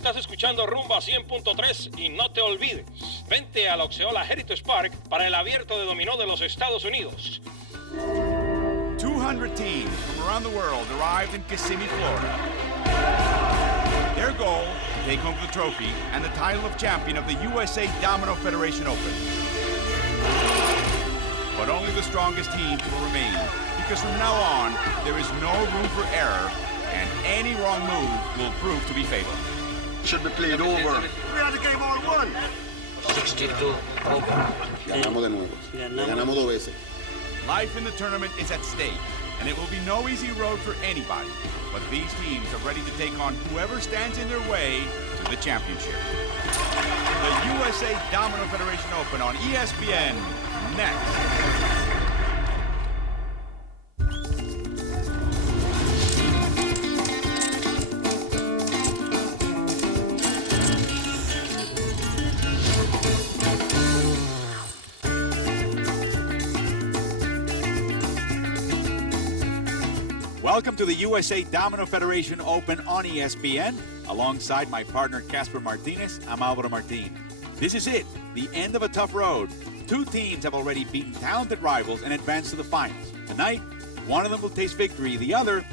Estás escuchando Rumba 100.3 y no te olvides, vente a la Oxeola Heritage Park para el abierto de dominó de los Estados Unidos. 200 teams from around the world arrived in Kissimmee, Florida. Their goal, to take home the trophy and the title of champion of the USA Domino Federation Open. But only the strongest teams will remain, because from now on, there is no room for error, and any wrong move will prove to be fatal. Should be played over. We had the game all won. 62 over. Ganamos de nuevo. Ganamos dos veces. Life in the tournament is at stake, and it will be no easy road for anybody. But these teams are ready to take on whoever stands in their way to the championship. The USA Domino Federation Open on ESPN next. Welcome to the USA Domino Federation Open on ESPN. Alongside my partner Casper Martinez, I'm Alvaro Martin. This is it, the end of a tough road. Two teams have already beaten talented rivals and advanced to the finals. Tonight, one of them will taste victory, the other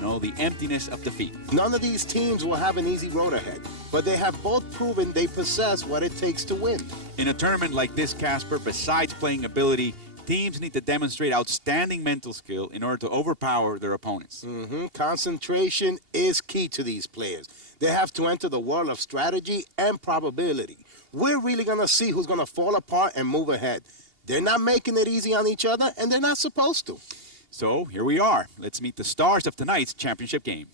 know the emptiness of defeat. None of these teams will have an easy road ahead, but they have both proven they possess what it takes to win. In a tournament like this, Casper, besides playing ability, teams need to demonstrate outstanding mental skill in order to overpower their opponents. Concentration is key to these players. They have to enter the world of strategy and probability. We're really going to see who's going to fall apart and move ahead. They're not making it easy on each other, and they're not supposed to. So here we are. Let's meet the stars of tonight's championship game.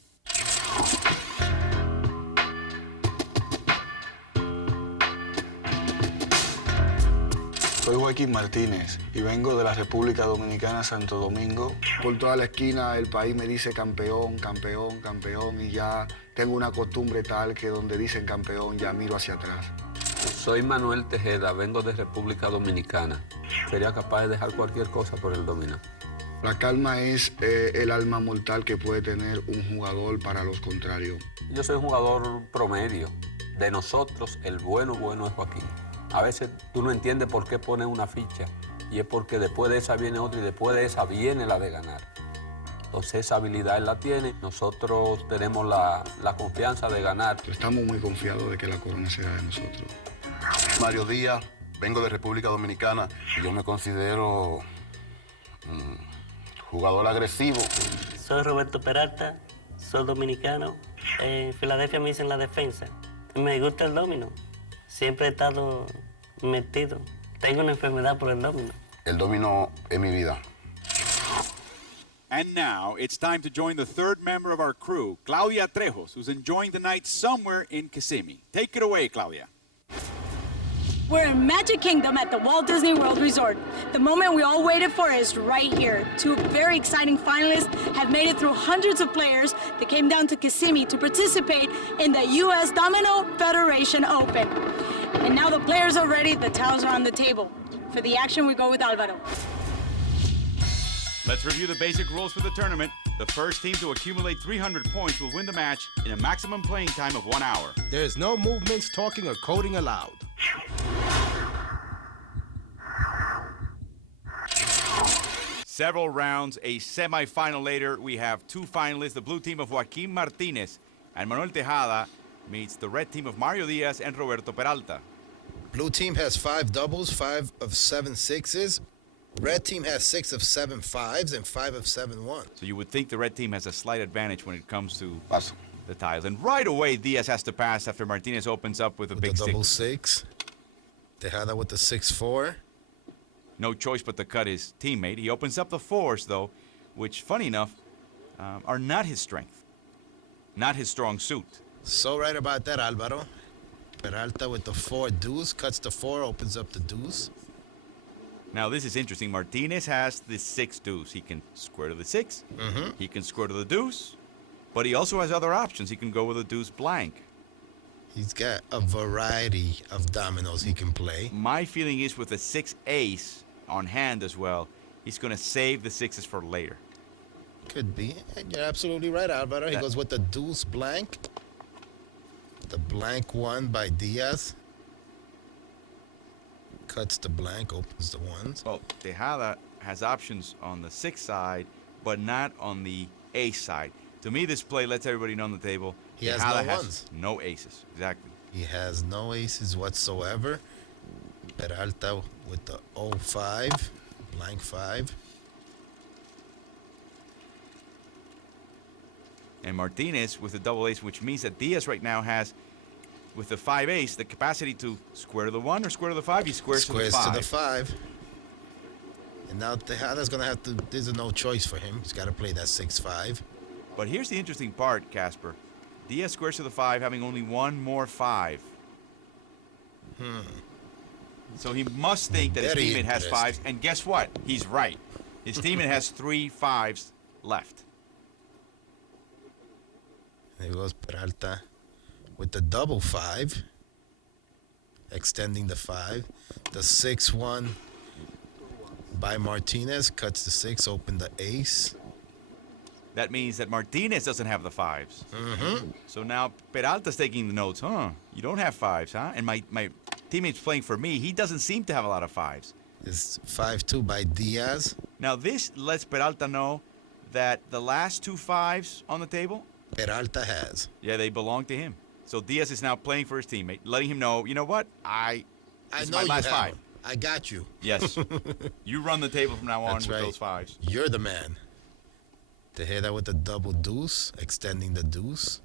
Soy Joaquín Martínez y vengo de la República Dominicana, Santo Domingo. Por toda la esquina el país me dice campeón, campeón, campeón y ya tengo una costumbre tal que donde dicen campeón ya miro hacia atrás. Soy Manuel Tejeda, vengo de República Dominicana. Sería capaz de dejar cualquier cosa por el dominó. La calma es el alma mortal que puede tener un jugador para los contrarios. Yo soy un jugador promedio. De nosotros, el bueno es Joaquín. A veces tú no entiendes por qué pones una ficha y es porque después de esa viene otra y después de esa viene la de ganar. Entonces esa habilidad él la tiene, nosotros tenemos la confianza de ganar. Estamos muy confiados de que la corona será de nosotros. Mario Díaz, vengo de República Dominicana. Yo me considero jugador agresivo. Soy Roberto Peralta, soy dominicano. En Filadelfia me dicen la defensa. Me gusta el domino. Siempre he estado metido. Tengo una enfermedad por el domino. El dominó es mi vida. And now it's time to join the third member of our crew, Claudia Trejos, who's enjoying the night somewhere in Kissimmee. Take it away, Claudia. We're in Magic Kingdom at the Walt Disney World Resort. The moment we all waited for is right here. Two very exciting finalists have made it through hundreds of players that came down to Kissimmee to participate in the U.S. Domino Federation Open. And now the players are ready, the towels are on the table. For the action, we go with Alvaro. Let's review the basic rules for the tournament. The first team to accumulate 300 points will win the match in a maximum playing time of 1 hour. There is no movements, talking, or coding allowed. Several rounds, a semifinal later, we have two finalists. The blue team of Joaquín Martínez and Manuel Tejada meets the red team of Mario Diaz and Roberto Peralta. Blue team has 5 doubles, 5 of 7 sixes. Red team has 6 of 7 fives and 5 of 7 ones. So you would think the red team has a slight advantage when it comes to Paso. the tiles. And right away, Diaz has to pass after Martinez opens up with a big the double stick. 6. Tejada with the 6-4. No choice but to cut his teammate. He opens up the 4s, though, which, funny enough, are not his strength, not his strong suit. So right about that, Alvaro. Peralta with the 4 deuce, cuts the 4, opens up the deuce. Now, this is interesting. Martinez has the 6 deuce. He can square to the 6. He can square to the deuce. But he also has other options. He can go with a deuce blank. He's got a variety of dominoes he can play. My feeling is with a 6 ace on hand as well, he's going to save the 6s for later. Could be. You're absolutely right, Alvaro. He goes with the deuce blank. The blank one by Diaz. Cuts the blank, opens the ones. Well, Tejada has options on the 6 side, but not on the ace side. To me, this play lets everybody know on the table. He has Tejada no ones. No aces. Exactly. He has no aces whatsoever. Peralta with the 0-5, blank 5. And Martinez with the double ace, which means that Diaz right now has, with the 5 ace, the capacity to square to the 1 or square to the 5. He squares to the 5. To the 5. And now Tejada's going to have to, there's no choice for him. He's got to play that 6-5. But here's the interesting part, Casper. Diaz squares to the 5, having only one more 5. So he must think that his Very teammate has 5s. And guess what? He's right. His teammate has 3 5s left. There goes Peralta with the double 5. Extending the 5. The 6-1 by Martinez cuts the 6, open the ace. That means that Martinez doesn't have the 5s. So now Peralta's taking the notes. You don't have 5s, huh? And my teammate's playing for me. He doesn't seem to have a lot of 5s. This 5-2 by Diaz. Now this lets Peralta know that the last 2 5s on the table, Peralta has. yeah, they belong to him. So Diaz is now playing for his teammate, letting him know, you know what? I This is know my you last have 5. him. I got you. Yes. You run the table from now on That's with right. those 5s. You're the man. Tejeda with the double deuce, extending the deuce,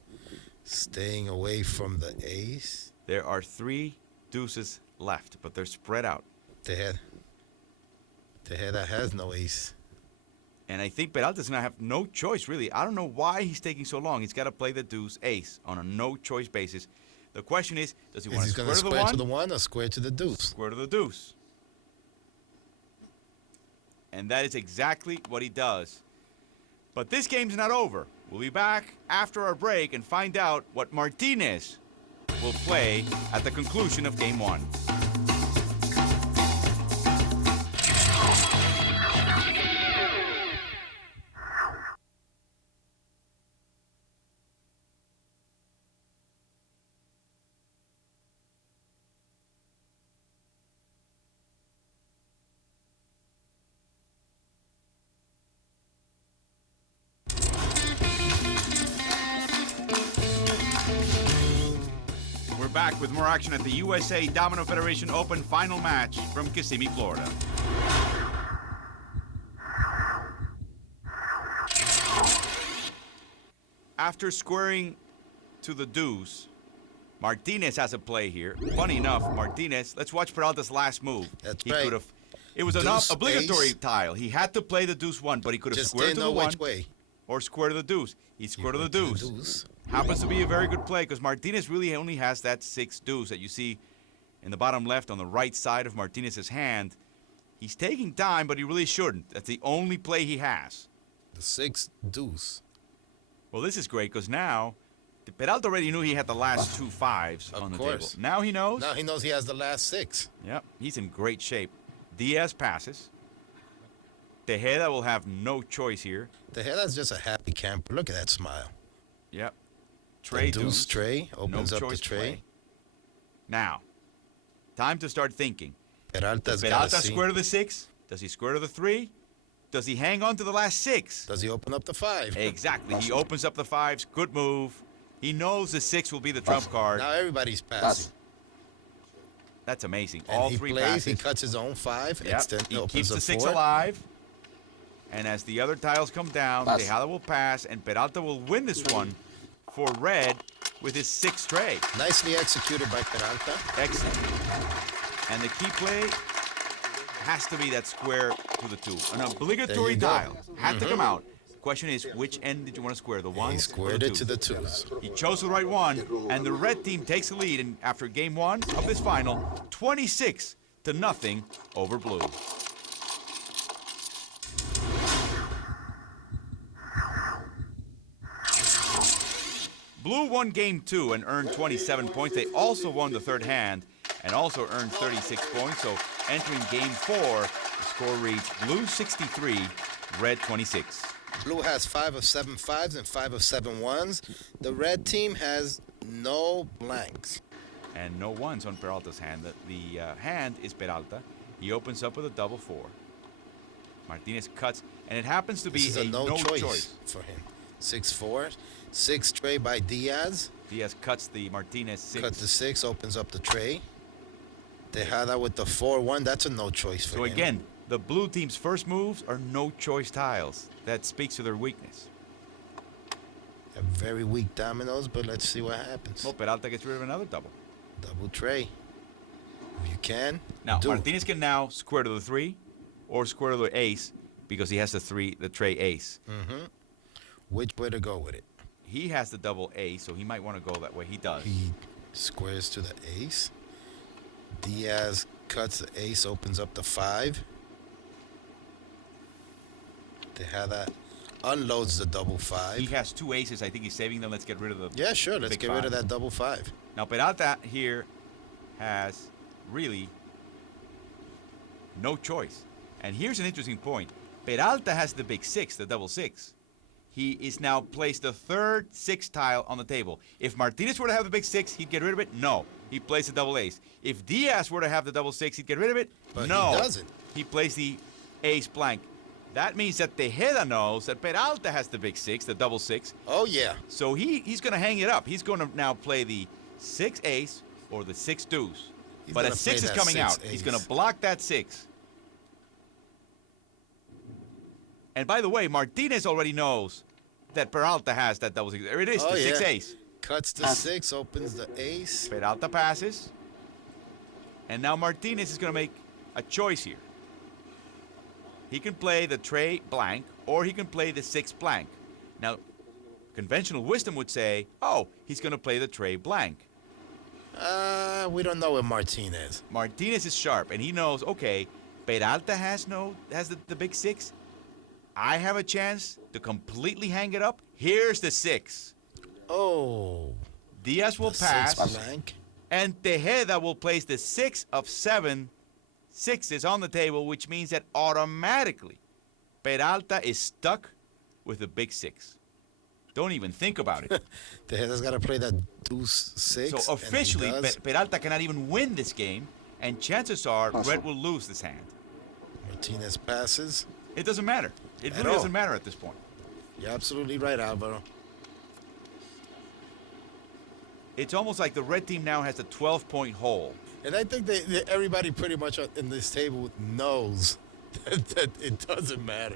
staying away from the ace. There are 3 deuces left, but they're spread out. Tejeda has no ace. And I think Peralta's going to have no choice, really. I don't know why he's taking so long. He's got to play the deuce ace on a no-choice basis. The question is, does he want to Is he square going to to the 1? square to the 1 or square to the deuce? Square to the deuce. And that is exactly what he does. But this game's not over. We'll be back after our break and find out what Martinez will play at the conclusion of Game 1. We're back with more action at the USA Domino Federation Open final match from Kissimmee, Florida. After squaring to the deuce, Martinez has a play here. Funny enough, Martinez, let's watch Peralta's last move. That's he right. could have. It was an Deuce, obligatory ace. tile. He had to play the deuce 1, but he could have Just squared didn't to the know 1 which way. or square to the deuce. He squared to the went to the deuce. deuce. Happens to be a very good play because Martinez really only has that 6 deuce that you see in the bottom left on the right side of Martinez's hand. He's taking time, but he really shouldn't. That's the only play he has. The 6 deuce. Well, this is great because now Peralta already knew he had the last 2 5s Of on the course. table. Now he knows. Now he knows he has the last 6. Yep, he's in great shape. Diaz passes. Tejeda will have no choice here. Tejeda's just a happy camper. Look at that smile. Yep. The Tray deuce tray opens no up the choice tray. play. Now, time to start thinking. Peralta's Does got Peralta to see. square to the 6? Does he square to the 3? Does he hang on to the last 6? Does he open up the 5? Exactly. He opens up the 5s. Good move. He knows the 6 will be the trump card. Now everybody's passing. That's amazing. And All he 3 plays, passes. he cuts his own 5, Yep. He opens keeps the the 6 4. alive. And as the other tiles come down, Tejada will pass, and Peralta will win this one for red with his 6 tray. Nicely executed by Peralta. Excellent. And the key play has to be that square to the 2. An obligatory you go. tile. Had to come out. The question is, which end did you want to square? The 1? He squared it to the 2s. He chose the right one, and the red team takes the lead. And after game 1 of this final, 26-0 over blue. Blue won game 2 and earned 27 points. They also won the third hand and also earned 36 points. So entering game 4, the score reads blue 63, red 26. Blue has 5 of 7 5s and 5 of 7 1s. The red team has no blanks. And no ones on Peralta's hand. The hand is Peralta. He opens up with a double 4. Martinez cuts, and it happens to be This is a no choice for him. 6-4. 6 tray by Diaz. Diaz cuts the Martinez 6. Cuts the 6, opens up the tray. Tejada with the 4-1. That's a no choice for So him. again, the blue team's first moves are no choice tiles. That speaks to their weakness. They're very weak dominoes, but let's see what happens. Well, Peralta gets rid of another double. Double tray. If you can. Now, do. Martinez can now square to the 3 or square to the ace because he has the tray ace. Which way to go with it? He has the double ace, so he might want to go that way. He does. He squares to the ace. Diaz cuts the ace, opens up the 5. Tejada unloads the double 5. He has 2 aces. I think he's saving them. Let's get rid of the Yeah, sure. Let's big get rid 5. of that double 5. Now, Peralta here has really no choice. And here's an interesting point. Peralta has the big 6, the double 6. He is now placed the third 6 tile on the table. If Martinez were to have the big 6, he'd get rid of it? No. He plays the double ace. If Diaz were to have the double 6, he'd get rid of it? But no. he doesn't. He plays the ace blank. That means that Tejeda knows that Peralta has the big 6, the double 6. Oh, yeah. So he's going to hang it up. He's going to now play the 6 ace or the 6 deuce. He's But a gonna 6 play is that coming 6 out. He's ace. going to block that 6. And by the way, Martinez already knows that Peralta has that double 6. There it is, Oh, the 6 yeah. ace. Cuts the 6, opens the ace. Peralta passes. And now Martinez is going to make a choice here. He can play the tray blank, or he can play the 6 blank. Now, conventional wisdom would say, oh, he's going to play the tray blank. We don't know with Martinez. Martinez is sharp, and he knows, okay, Peralta has the big 6. I have a chance to completely hang it up. Here's the 6. Oh. Diaz will The pass, 6 blank. and Tejeda will place the 6 of 7 6s on the table, which means that automatically Peralta is stuck with the big 6. Don't even think about it. Tejeda's got to play that deuce 6. So officially, and he does. Peralta cannot even win this game, and chances are Red will lose this hand. Martinez passes. It doesn't matter. It At really all. doesn't matter at this point. You're absolutely right, Alvaro. It's almost like the red team now has a 12-point hole. And I think everybody pretty much in this table knows that it doesn't matter.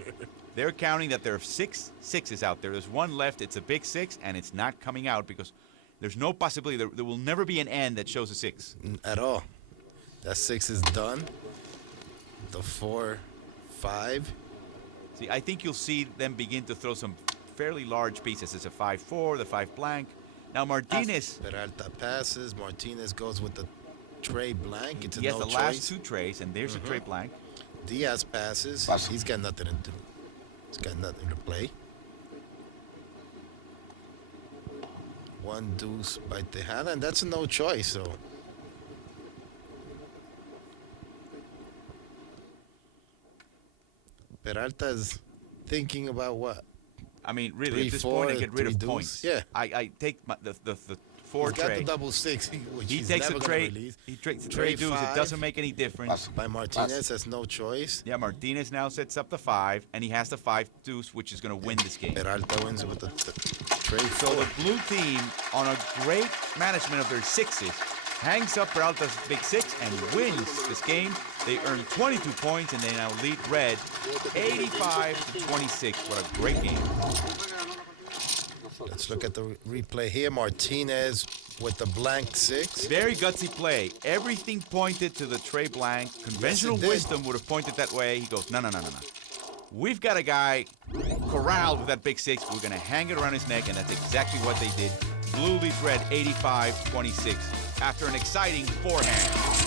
They're counting that there are 6 6s out there. There's one left. It's a big 6, and it's not coming out because there's no possibility. There will never be an end that shows a 6. At all. That 6 is done. The 4, 5. See, I think you'll see them begin to throw some fairly large pieces. It's a 5-4, the 5 blank. Now Martinez, Peralta passes. Martinez goes with the tray blank. It's a he has no the choice. last 2 trays, and there's a tray blank. Diaz passes. He's got nothing to do. He's got nothing to play. 1 deuce by Tejada, and that's a no choice. So Peralta's thinking about what? I mean, really, 3, at this 4, point, I get rid 3 of deuce. points. Yeah. I take the 4 He's got tray. the double 6, which He he's takes never the gonna tray. release. He takes the Tray tray deuce. It 5. doesn't make any difference. By Martinez has no choice. Yeah, Martinez now sets up the 5, and he has the 5 deuce, which is going to win this game. Peralta wins with the tray So 4. the blue team, on a great management of their 6s, hangs up Peralta's big 6 and wins this game. They earn 22 points, and they now lead red 85-26. What a great game. Let's look at the replay here. Martinez with the blank 6. Very gutsy play. Everything pointed to the tray blank. Conventional did. wisdom would have pointed that way. He goes, no. We've got a guy corralled with that big 6. We're going to hang it around his neck, and that's exactly what they did. Blue leads red 85-26 after an exciting 4-hand.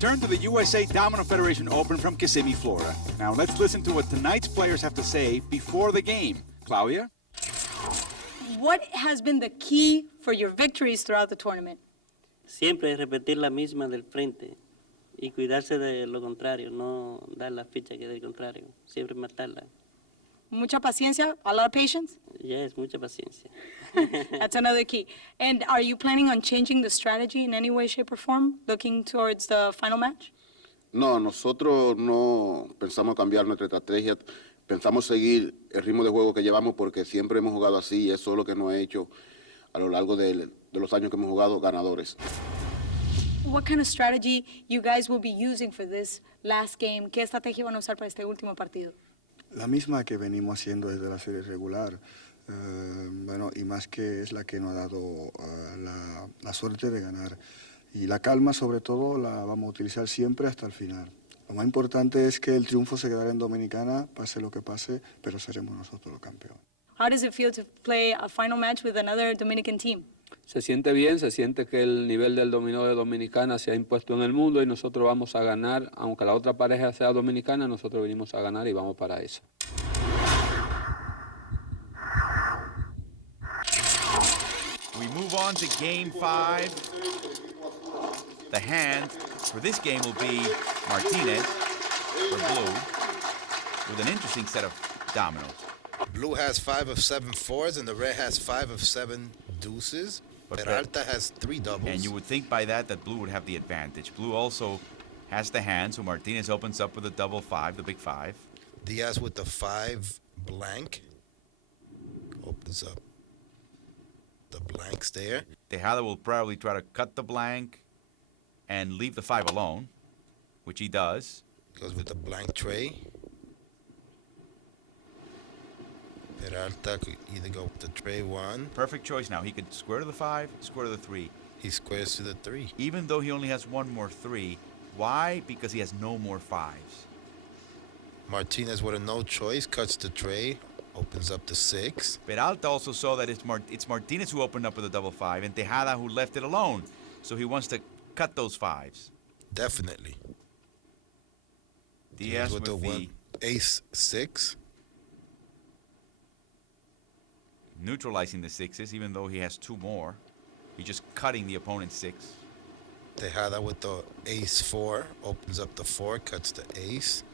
return to the USA Domino Federation Open from Kissimmee, Florida. Now let's listen to what tonight's players have to say before the game. Claudia? What has been the key for your victories throughout the tournament? Siempre repetir la misma del frente y cuidarse de lo contrario, no dar la ficha que del contrario, siempre matarla. Mucha paciencia, a lot of patience? Yes, mucha paciencia. That's another key. And are you planning on changing the strategy in any way, shape, or form, looking towards the final match? No, nosotros no pensamos cambiar nuestra estrategia. Pensamos seguir el ritmo de juego que llevamos porque siempre hemos jugado así y eso es lo que nos ha hecho a lo largo de los años que hemos jugado ganadores. What kind of strategy you guys will be using for this last game? ¿Qué estrategia van a usar para este último partido? La misma que venimos haciendo desde la serie regular. Bueno, y más que es la que nos ha dado la suerte de ganar. Y la calma, sobre todo, la vamos a utilizar siempre hasta el final. Lo más importante es que el triunfo se quedará en Dominicana, pase lo que pase, pero seremos nosotros los campeones. How does it feel to play a final match with another Dominican team? Se siente bien, se siente que el nivel del dominó de Dominicana se ha impuesto en el mundo y nosotros vamos a ganar, aunque la otra pareja sea dominicana, nosotros venimos a ganar y vamos para eso. We move on to game 5. The hand for this game will be Martinez for blue with an interesting set of dominoes. Blue has 5 of 7 fours, and the red has 5 of 7 deuces. Peralta has 3 doubles. And you would think by that blue would have the advantage. Blue also has the hand, so Martinez opens up with a double 5, the big 5. Diaz with the 5 blank. Opens up the blanks there. Tejada will probably try to cut the blank and leave the 5 alone, which he does. Goes with the blank tray. Peralta could either go with the tray 1. Perfect choice now. He could square to the 5, square to the 3. He squares to the 3. Even though he only has one more 3. Why? Because he has no more 5s. Martinez with a no choice cuts the tray, opens up the 6. Peralta also saw that it's Martinez who opened up with a double 5 and Tejada who left it alone. So he wants to cut those 5s. Definitely. Diaz with the the ace 6. Neutralizing the 6s, even though he has 2 more. He's just cutting the opponent's 6. Tejada with the ace 4, opens up the 4, cuts the ace.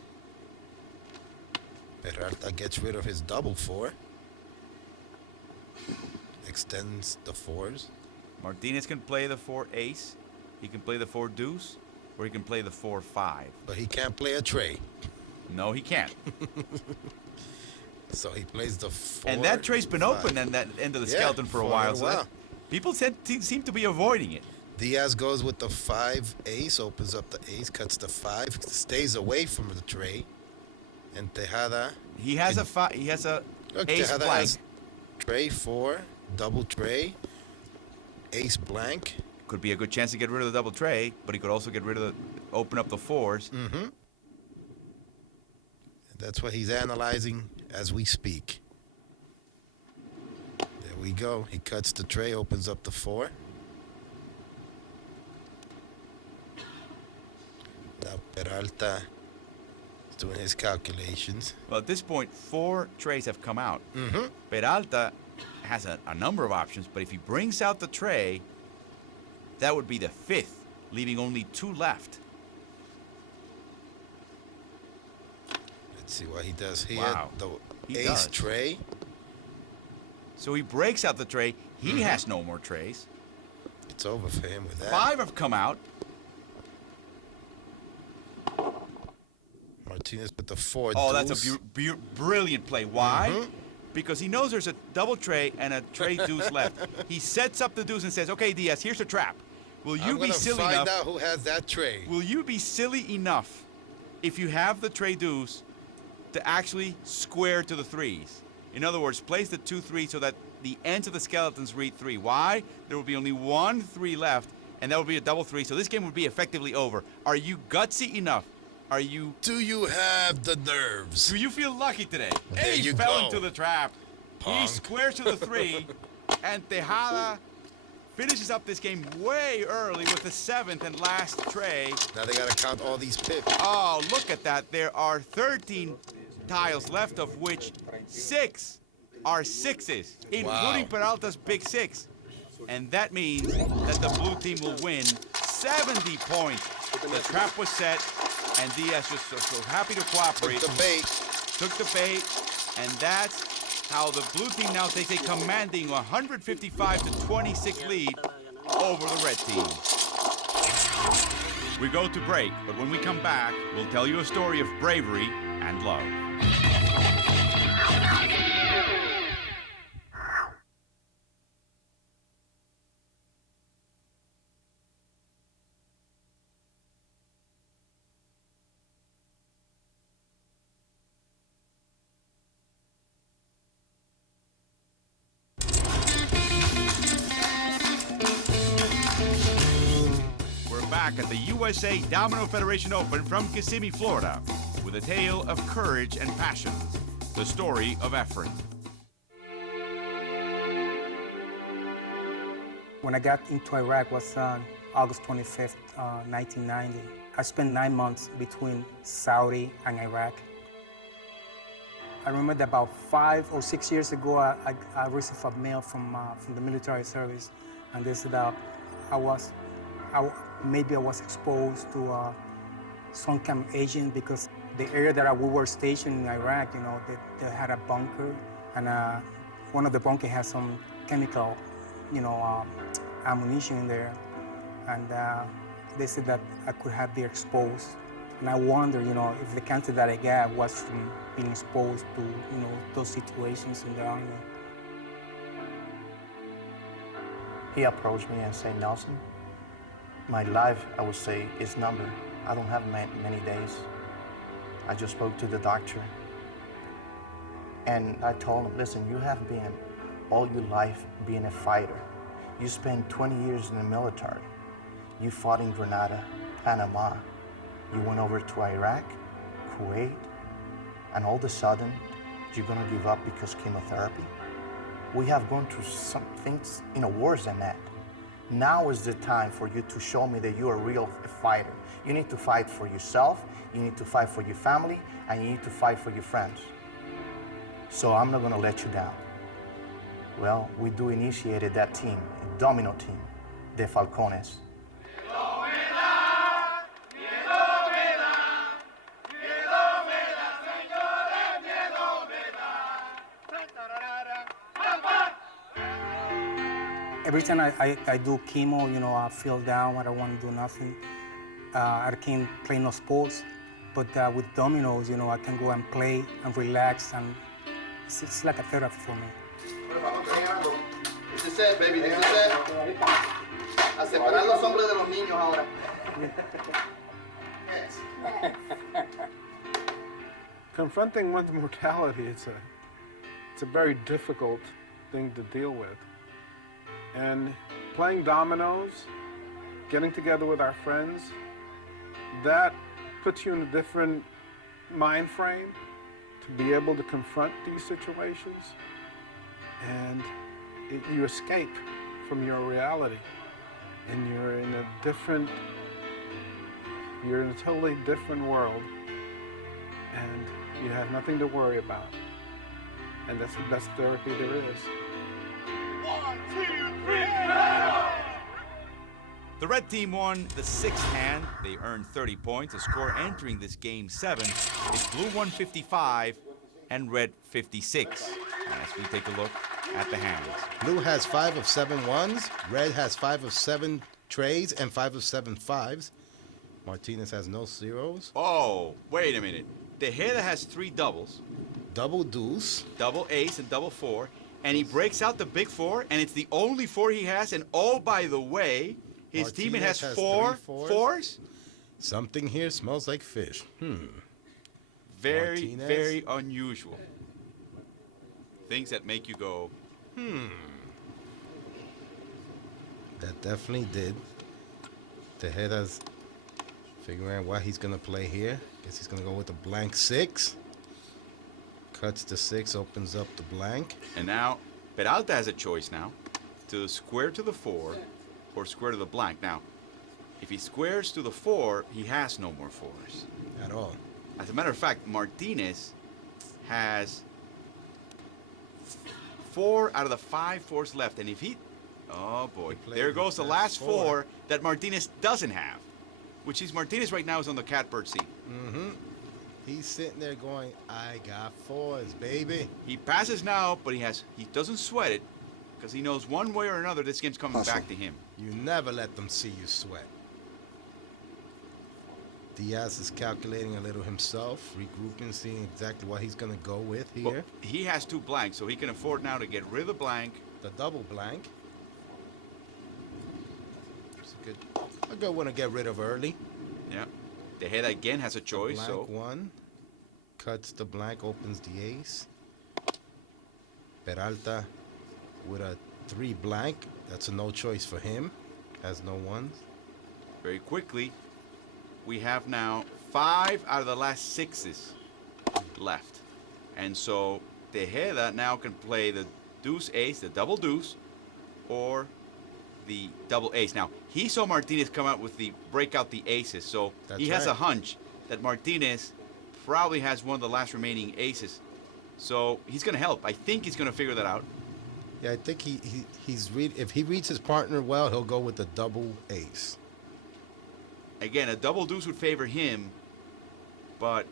Peralta gets rid of his double 4. Extends the 4s. Martinez can play the 4 ace, he can play the 4 deuce, or he can play the 4 5. But he can't play a tray. No, he can't. So he plays the 4. And that tray's been 5. open and that end of the skeleton for a while. So people seem to be avoiding it. Diaz goes with the 5 ace, opens up the ace, cuts the 5, stays away from the tray. And Tejada. He has a Look, ace Tejada blank. has tray 4, double tray, ace blank. Could be a good chance to get rid of the double tray, but he could also open up the 4s. Mm-hmm. That's what he's analyzing as we speak. There we go. He cuts the tray, opens up the 4. Now Peralta is doing his calculations. Well, at this point, 4 trays have come out. Mm-hmm. Peralta has a number of options, but if he brings out the tray, that would be the 5th, leaving only 2 left. Let's see what he does here. Wow. The He ace does. tray. So he breaks out the tray. He has no more trays. It's over for him with that. 5 have come out. Martinez with the 4 Oh, deuce. that's a brilliant play. Why? Because he knows there's a double tray and a tray deuce left. He sets up the deuce and says, "Okay, Diaz, here's a trap. Will you be silly find enough? out who has that tray. Will you be silly enough if you have the tray deuce to actually square to the 3s? In other words, place the 2 3s so that the ends of the skeletons read 3. Why? There will be only 1 3 left, and that will be a double 3. So this game would be effectively over. Are you gutsy enough? Do you have the nerves? Do you feel lucky today? There Hey, he you fell go. into the trap. He Punk. squares to the 3, and Tejada finishes up this game way early with the 7th and last tray. Now they gotta count all these pips. Oh, look at that. There are 13 tiles left, of which 6 are sixes, including Peralta's big 6. And that means that the blue team will win 70 points. The trap was set, and Diaz just so happy to cooperate. Took the bait. Took the bait, and that's how the blue team now takes a commanding 155-26 lead over the red team. We go to break, but when we come back, we'll tell you a story of bravery and love. Back at the USA Domino Federation Open from Kissimmee, Florida, with a tale of courage and passion, the story of Efren. When I got into Iraq was on August 25th, 1990. I spent 9 months between Saudi and Iraq. I remember that about 5 or 6 years ago, I received a mail from the military service, and they said that maybe I was exposed to some kind of agent, because the area that we were stationed in Iraq, you know, they had a bunker, and one of the bunkers had some chemical, you know, ammunition in there, and they said that I could have been exposed. And I wonder, you know, if the cancer that I got was from being exposed to, you know, those situations in the army. He approached me and said, Nelson, my life, I would say, is numbered. I don't have many days. I just spoke to the doctor. And I told him, listen, you have been all your life being a fighter. You spent 20 years in the military. You fought in Grenada, Panama. You went over to Iraq, Kuwait, and all of a sudden, you're gonna give up because chemotherapy? We have gone through some things, you know, worse than that. Now is the time for you to show me that you're a real fighter. You need to fight for yourself, you need to fight for your family, and you need to fight for your friends. So I'm not gonna let you down. Well, we initiated that team, a domino team, the Falcones. Every time I do chemo, you know, I feel down, I don't want to do nothing. I can't play no sports, but with dominoes, you know, I can go and play and relax, and it's like a therapy for me. This is it, baby, this is it. A separar los hombres de los niños ahora. Confronting one's mortality, it's a very difficult thing to deal with. And playing dominoes, getting together with our friends, that puts you in a different mind frame to be able to confront these situations, and you escape from your reality, and you're in a totally different world, and you have nothing to worry about. And that's the best therapy there is. 1, 2, 3, The red team won the sixth hand. They earned 30 points. The score entering this game 7 is blue 155 and red 56. As we take a look at the hands. Blue has 5 of 7 ones. Red has 5 of 7 trays and 5 of 7 fives. Martinez has no zeros. Oh, wait a minute. Tejeda has 3 doubles. Double deuce. Double ace and double 4. And he breaks out the big 4, and it's the only 4 he has. And oh, by the way, his teammate has 4 fours. Something here smells like fish. Very, Martinez. very unusual. Things that make you go, That definitely did. Tejeda's figuring out what he's going to play here. Guess he's going to go with a blank 6. Cuts the 6, opens up the blank. And now, Peralta has a choice now. to square to the 4 or square to the blank. Now, if he squares to the 4, he has no more 4s. At all. As a matter of fact, Martinez has 4 out of the 5 4s left. And if he... Oh, boy. There goes the last 4 that Martinez doesn't have. Which is Martinez right now is on the catbird seat. Mm-hmm. He's sitting there going, I got 4s, baby. He passes now, but he doesn't sweat it because he knows one way or another this game's coming back to him. You never let them see you sweat. Diaz is calculating a little himself, regrouping, seeing exactly what he's going to go with here. Well, he has 2 blanks, so he can afford now to get rid of the blank. The double blank. It's a good one to get rid of early. Yeah. The head again has a choice. The blank 1 cuts the blank, opens the ace. Peralta with a 3 blank. That's a no choice for him. Has no 1s. Very quickly, we have now 5 out of the last 6s left. And so Tejeda now can play the deuce ace, the double deuce, or the double ace. Now, he saw Martinez come out with the break out the aces, so he has a hunch that Martinez probably has one of the last remaining aces. So he's going to help. I think he's going to figure that out. Yeah, I think if he reads his partner well, he'll go with the double ace. Again, a double deuce would favor him, but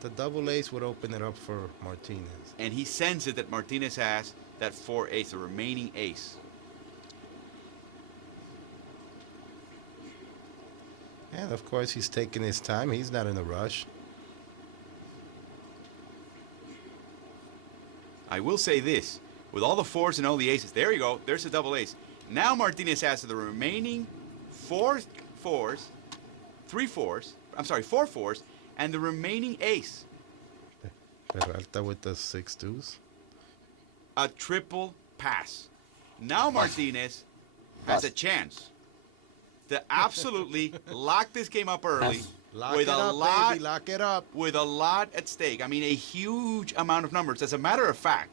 the double ace would open it up for Martinez. And he senses that Martinez has that 4 ace, the remaining ace. And of course, he's taking his time. He's not in a rush. I will say this, with all the 4s and all the aces, there you go, there's a double ace. Now Martinez has the remaining 4 4s, and the remaining ace. Peralta with the 6 deuce. A triple pass. Now Martinez has a chance to absolutely lock this game up early. Lock it up, baby. Lock it up. With a lot at stake. I mean, a huge amount of numbers. As a matter of fact,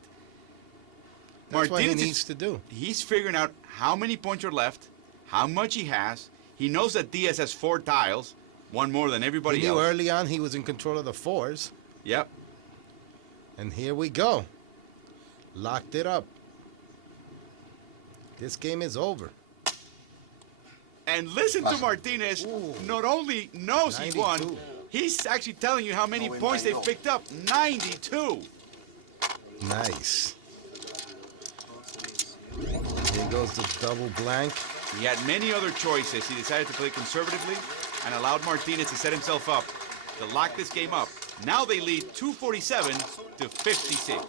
that's what he needs to do. He's figuring out how many points are left, how much he has. He knows that Diaz has 4 tiles, one more than everybody he else. knew early on he was in control of the 4s. Yep. And here we go. Locked it up. This game is over. And listen to Martinez. Ooh. Not only knows 92. He won, he's actually telling you how many points they've picked up. 92. Nice. Here goes the double blank. He had many other choices. He decided to play conservatively and allowed Martinez to set himself up to lock this game up. Now they lead 247 to 56.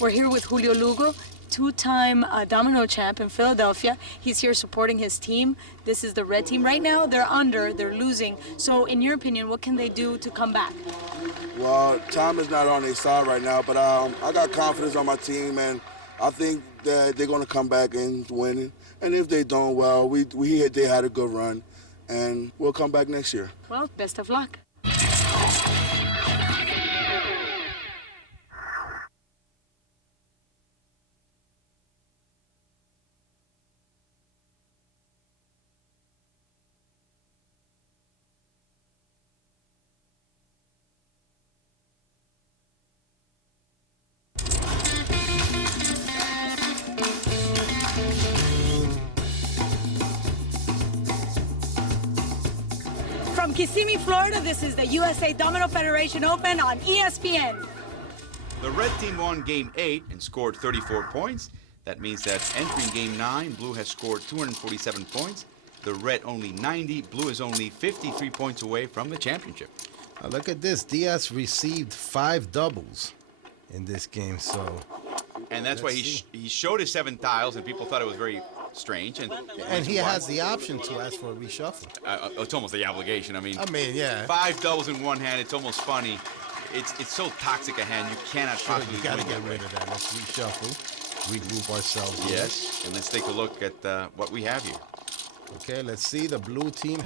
We're here with Julio Lugo, 2-time domino champ in Philadelphia. He's here supporting his team. This is the red team. Right now, they're losing. So in your opinion, what can they do to come back? Well, time is not on their side right now, but I got confidence on my team, and I think that they're going to come back and win. And if they don't, well, they had a good run, and we'll come back next year. Well, best of luck. From Kissimmee, Florida, this is the USA Domino Federation Open on ESPN. The red team won Game 8 and scored 34 points. That means that entering Game 9, Blue has scored 247 points. The red only 90. Blue is only 53 points away from the championship. Now look at this. Diaz received 5 doubles in this game, so... And that's why he showed his 7 tiles, and people thought it was very strange. And he has the option to ask for a reshuffle. It's almost the obligation. I mean, yeah. 5 doubles in one hand, it's almost funny. It's so toxic a hand, you cannot possibly You got to get rid of that. Let's reshuffle, regroup ourselves. Yes, and let's take a look at what we have here. Okay, let's see. The blue team